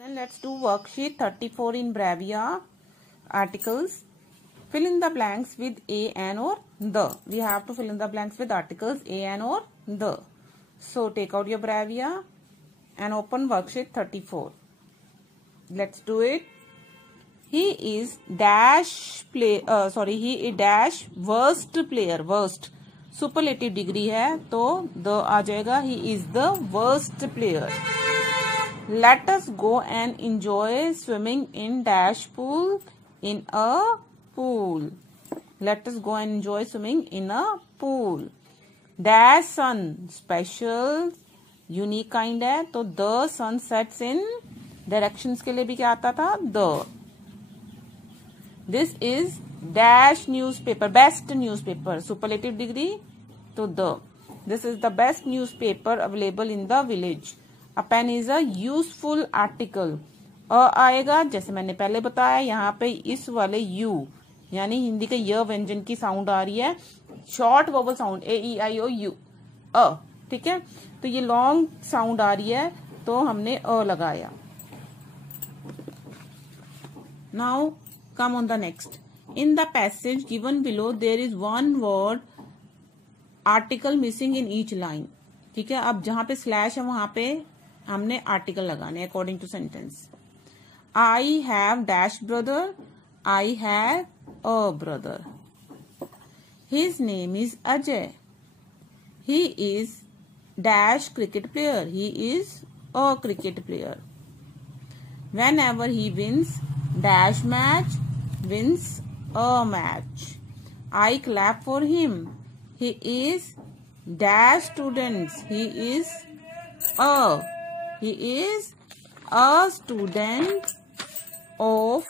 Then let's do worksheet 34 in Bravia. Articles. Fill in the blanks with a, an or the. We have to fill in the blanks with articles a, an or the. So take out your Bravia and open worksheet 34. Let's do it. He is dash play. He is dash worst player. Worst superlative degree है तो the आ जाएगा. He is the worst player. Let us go and enjoy swimming in dash pool in a pool. Let us go and enjoy swimming in a pool. Dash sun special unique kind है तो the sun sets in directions के लिए भी क्या आता था the. This is dash newspaper best newspaper superlative degree तो the. This is the best newspaper available in the village. A pen is a useful article. आएगा जैसे मैंने पहले बताया यहाँ पे इस वाले यू यानी हिंदी के य व्यंजन की साउंड आ रही है short vowel sound A E I O U ठीक है तो ये लॉन्ग साउंड आ रही है तो हमने लगाया. Now come on the next. In the passage given below there is one word article missing in each line. ठीक है अब जहां पे स्लैश है वहां पे हमने आर्टिकल लगाने according to sentence. I have dash brother. I have a brother. His name is Ajay. He is dash cricket player. He is a cricket player. Whenever he wins dash match wins a match. I clap for him. He is dash students. He is a student of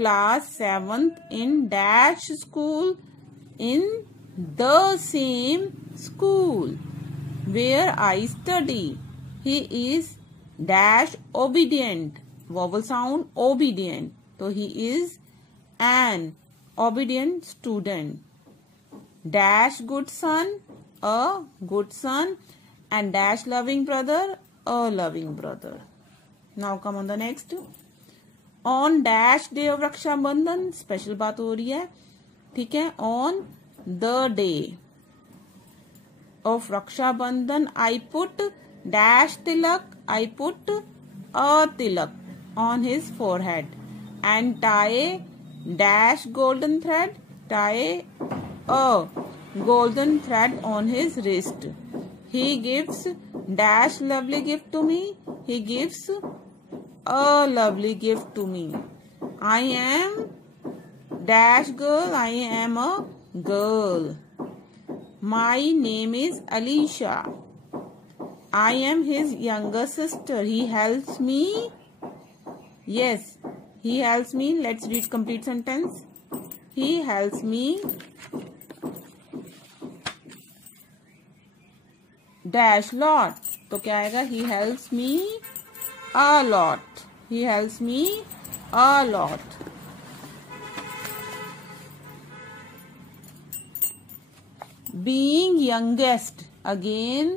class 7th in dash school in the same school where I study. He is dash obedient. Vowel sound obedient. So he is an obedient student. Dash good son. A good son. And dash loving brother. A loving brother. Now come on the next. On dash day of Raksha Bandhan special बात हो रही है ठीक है. On the day of Raksha Bandhan I put dash tilak. I put a tilak on his forehead and tie dash golden thread. Tie a golden thread on his wrist. He gives dash lovely gift to me. He gives a lovely gift to me. I am dash girl. I am a girl. My name is Alicia. I am his younger sister. He helps me. Yes, he helps me. Let's read complete sentence. He helps me dash lot. तो क्या आएगा he helps me a lot. He helps me a lot. Being youngest again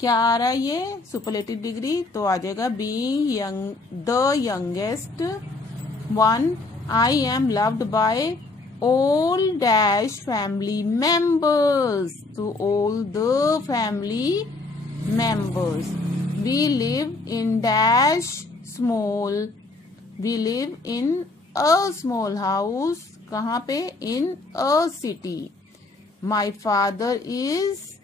क्या आ रहा है ये superlative degree तो आ जाएगा being young the youngest one. I am loved by all dash family members. So all the family members. We live in dash small. We live in a small house. कहाँ पे in a city. My father is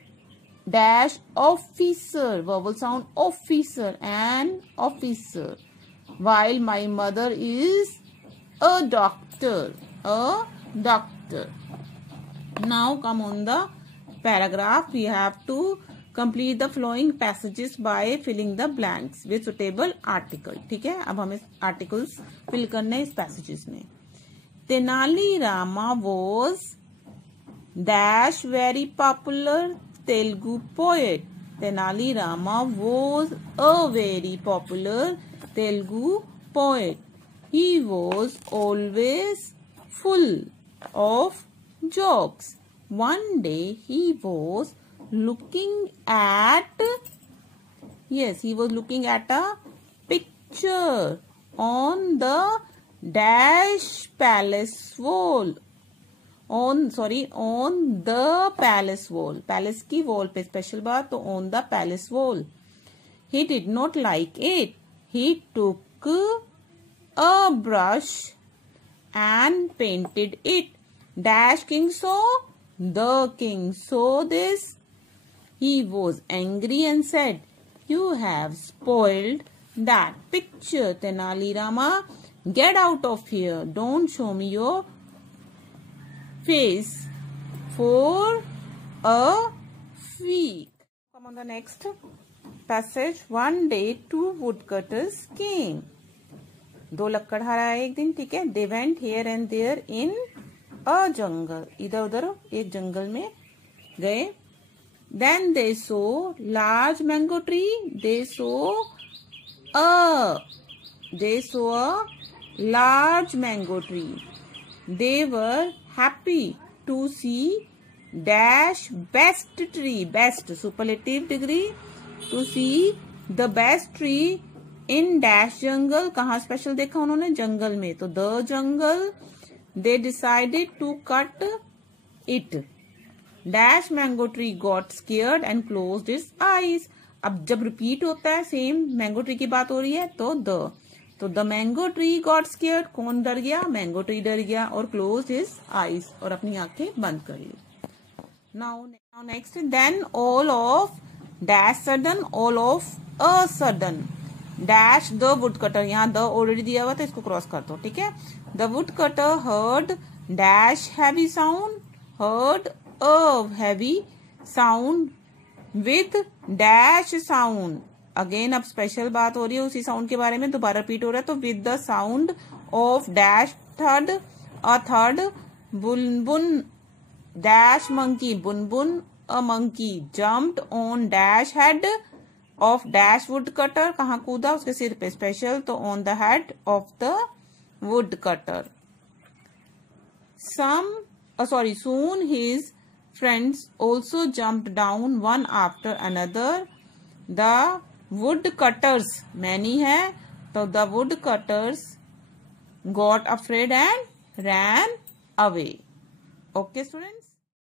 dash officer. Vowel sound officer and officer. While my mother is a doctor. A doctor. Now come on the paragraph. We have to complete the following passages by filling the blanks with suitable article. ठीक है अब हमें articles fill करने इस passages में. Tenali Rama was dash very popular Telugu poet. Tenali Rama was a very popular Telugu poet. He was always full of jokes. One day he was looking at a picture on the dash palace wall. On the palace wall. Palace की wall पे special बात तो on the palace wall. He did not like it. He took a brush and painted it. Dash king saw, the king saw this. He was angry and said, "You have spoiled that picture, Tenali Rama. Get out of here. Don't show me your face for a week." Come on the next passage. One day, two woodcutters came. दो लकड़हार आए एक दिन, ठीक है. They went here and there in a jungle. इधर उधर एक जंगल में गए. Then they saw large mango tree. They saw a large mango tree. They were happy to see dash best tree, best superlative degree, to see the best tree in dash jungle. कहाँ special देखा उन्होंने? जंगल में. तो the jungle. They decided to cut it. Dash mango tree got scared and closed its eyes. अब जब repeat होता है same mango tree की बात हो रही है तो the mango tree got scared. कौन डर गया? मैंगो ट्री डर गया और क्लोज्ड हिज आईज, और अपनी आंखें बंद कर ली. Now next. Then all of dash sudden, all of a sudden. Dash the wood cutter, यहाँ द ऑलरेडी दिया हुआ तो इसको क्रॉस कर दो, ठीक है. The wood cutter heard dash heavy sound, heard a heavy sound with dash sound. Again अब स्पेशल बात हो रही है उसी साउंड के बारे में, दोबारा रिपीट हो रहा है. तो with the sound of dash third, a third बुनबुन डैश मंकी, बुनबुन a monkey jumped on dash head of dash wood cutter. कहाँ कूदा? उसके सिर पे स्पेशल, तो on the head of the wood cutter. Soon his friends also jumped down one after another. The woodcutters, many है, तो the woodcutters got afraid and ran away. Okay students.